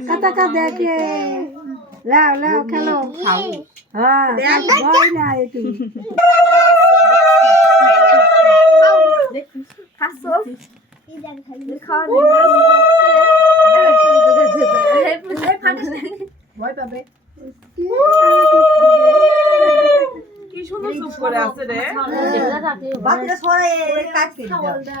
টাকা টাকা দেখে লাও লাও খেলো। হ্যাঁ ভয় না একটু কি সুন্দর চুপ করে আছে রে। বাকিটা সরাই কাজ করে দাও।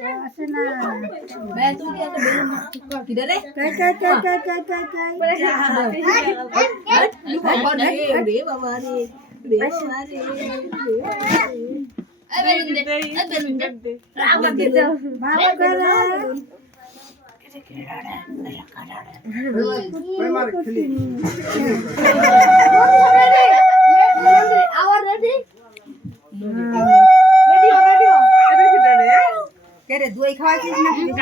এটা এটা বিক্রি। এই নেড়া জিবাসের ব্যাটা কি নেড়া আশীর্বাদ করে না সুজন শাশুড়ি ডাক দিলে না ও তোরি করতা ও ডাকি চেউ লইতেই পারছে না আসে না কাই কাই কাই কাই কাই কাই কাই ভালো করে কে রে দই খাওয়াছিস না ওগুলো তুই লিখ খালো বা দই খাই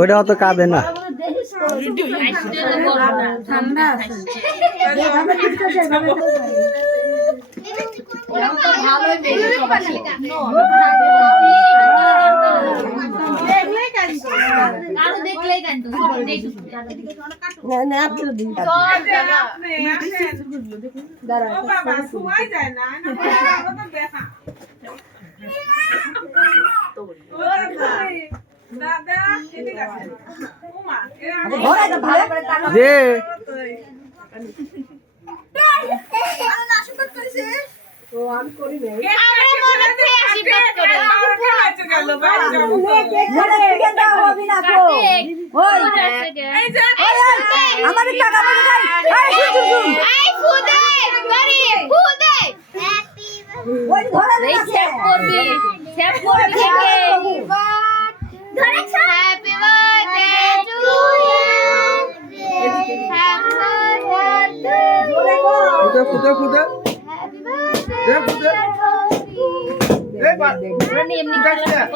ওটা অত কাঁদে না। ঠান্ডা না ও বাবা শোয়াই না আমাদের টাকা ফুটে ফুটে ফুটে ফুটে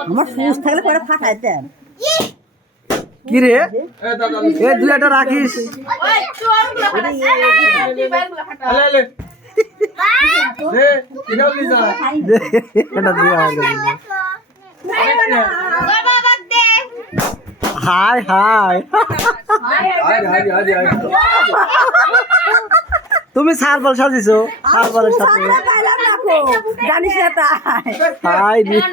আমার ফুস থাকলে পরে ফাটাইতে। কি রে? এ দুই একটা রাখিস। Hi hi. তুমি সার বল সাজিছো সার বলের সাথে। কো জানিস না তাই। হাই বিশাল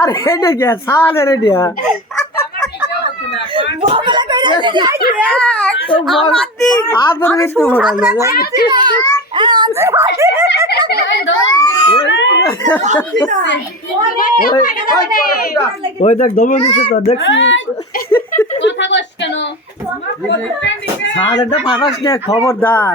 আরে সালে রে দিয়া দেখ আদর ওই দেখ দমে দিছে তো দেখছি। সাড়েটা ফাটাস নে খবরদার।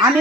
আমি